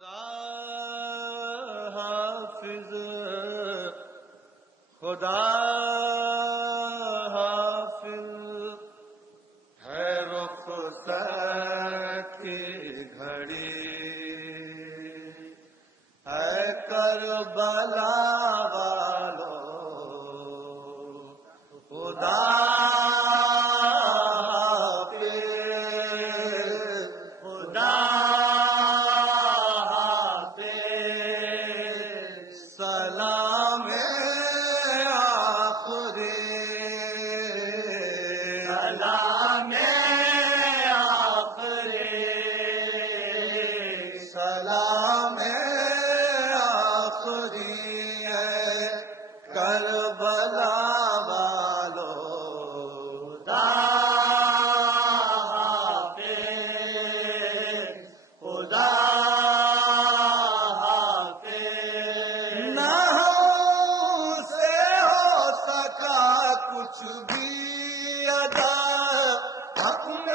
خدا حافظ خدا حافظ ہے رخصت کی گھڑی ہے کربلا والو خدا سلام آخری ہے کربلا والو خدا حافظ خدا حافظ نہ ہم سے ہو سکا کچھ بھی ادا حکم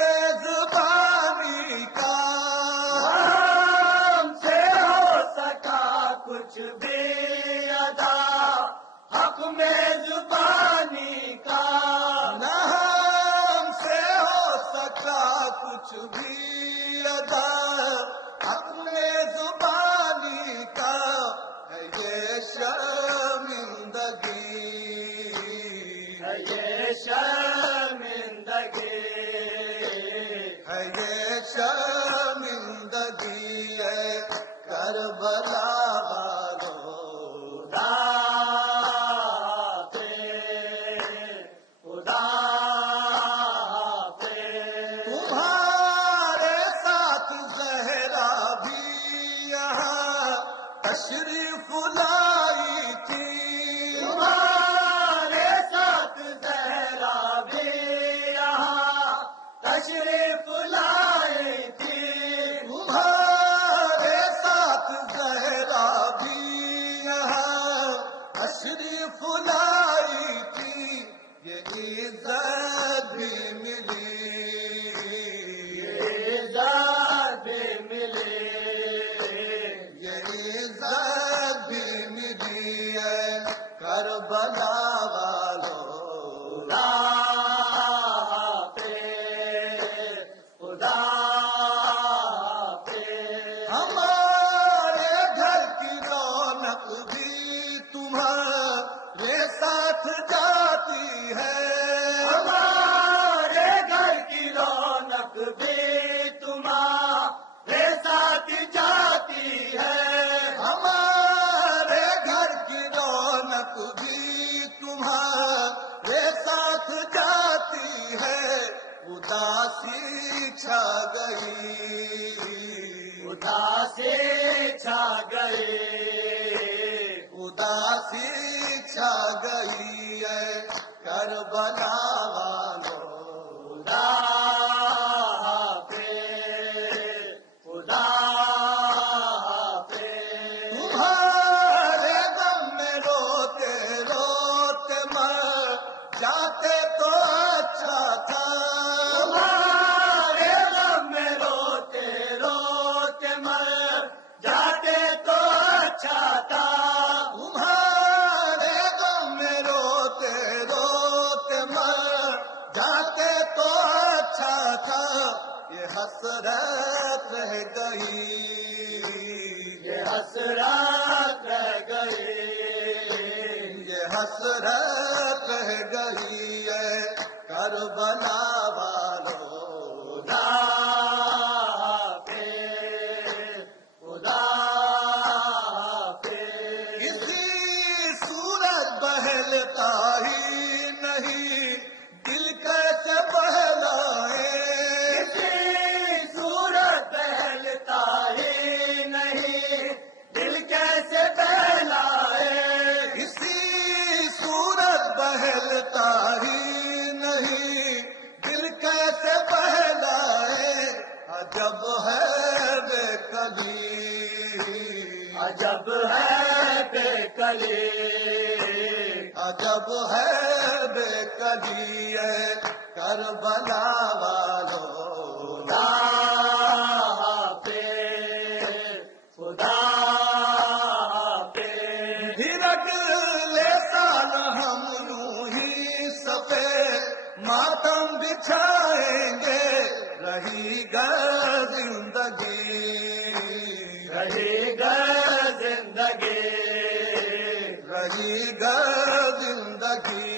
زبانی کا کچھ بھی ادا حکم زبانی کا نہ ہم سے ہو سکا کچھ بھی ادا حکم زبانی کا ہے یہ شرمندگی ہے یہ شرمندگی ہے یہ شرمندگی ہے کربلا والو خدا خدا تمہارے ساتھ زہرا بھی یہاں تشریف لائی تھی تمہارے ساتھ زہرا بھی یہاں تشریف لائی تھی تشریف لائی تھی یہ عزت بھی ملی یہ عزت بھی ملی یہ عزت بھی ملی ہے کربلا والو خدا حافظ خدا حافظ ہمارے گھر کی رونق بھی تمہارے ساتھ جاتی ہے ہمارے گھر کی رونق بھی تمہارے ساتھ جاتی ہے ہمارے گھر کی رونق بھی تمہارے ساتھ جاتی ہے اداسی چھا گئی اداسی چھا گئی اداسی چھا گئی ہے کربلا والو خدا حافظ خدا حافظ تمہارے غم میں روتے روتے مر جاتے تو اچھا تھا تمہارے غم میں روتے روتے مر جاتے تو اچھا تھا جاتے تو اچھا تھا یہ حسرت رہ گئی یہ حسرت رہ گئی یہ حسرت رہ گئی ہے کربلا والو خدا حافظ خدا حافظ کسی صورت بہلتا ہی نہیں دل کیسے بہلائے کسی صورت بہلتا ہی نہیں دل کیسے بہلائے کسی صورت بہلتا ہی نہیں دل کیسے بہلائے عجب ہے بے کلی عجب ہے بے کلی عجب ہے بے کلی ہے کربلا والو خدا حافظ خدا ماتم بچھائیں گے رہی گئے زندگی رہی گئے زندگی رہی گئے زندگی